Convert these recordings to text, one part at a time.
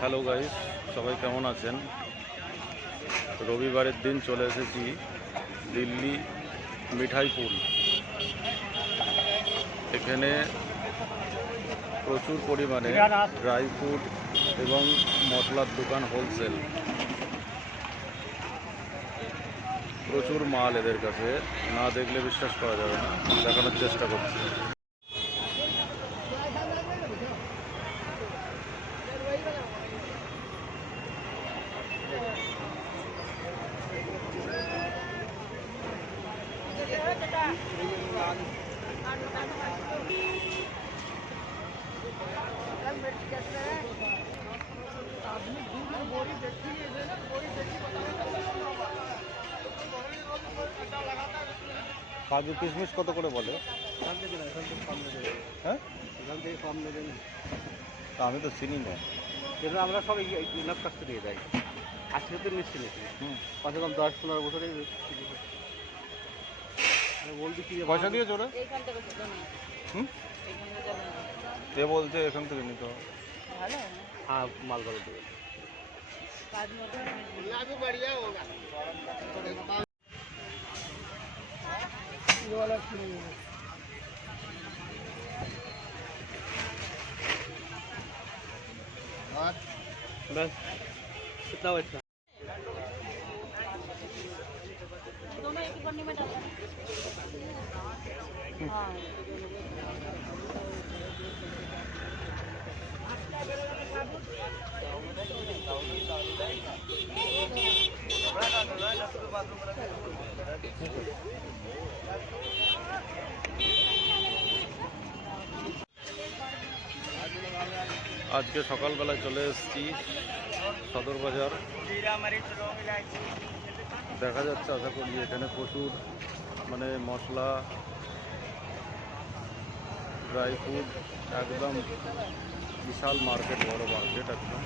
Hello guys, সবাই কেমন আছেন? রবিবারের দিন চলে এসেছি দিল্লি মিঠাইপুর। এখানে প্রচুর পরিমাণে ড্রাই ফ্রুট এবং মশলার দোকান, হোলসেল, প্রচুর মাল এদের কাছে। না দেখলে বিশ্বাস করা যাবে না, দেখানোর চেষ্টা করছি। কাজু কিশমিশ কত করে বলে? হ্যাঁ, এখান থেকে কম নেবেন। তা আমি তো চিনি না। কিন্তু আমরা সব ইনার কাছ থেকে নিয়ে যাই। আজকে তো নিচ্ছি নাকি কত কম 10-15 বছরে বলছি কি পয়সা দিয়ে চলে এ বলছে এখান থেকে নিতে হবে। হ্যাঁ, মাল ভালো দেবে। बस कितना बचता? दोनों एक ही पन्नी में डालना। हाँ। আজকে সকালবেলায় চলে এসেছি সদর বাজার। দেখা যাচ্ছে, আশা করি এখানে প্রচুর মশলা, ড্রাই ফ্রুট, একদম বিশাল মার্কেট, বড় মার্কেট একদম।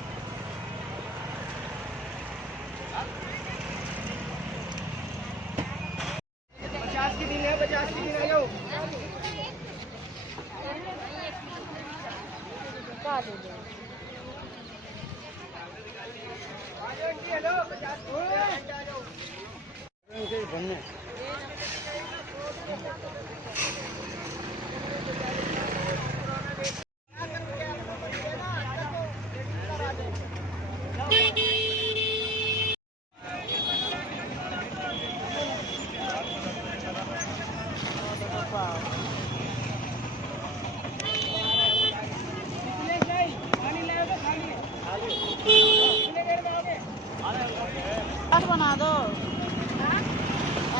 बना दो,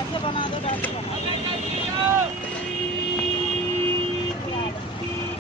ऐसे बना दो।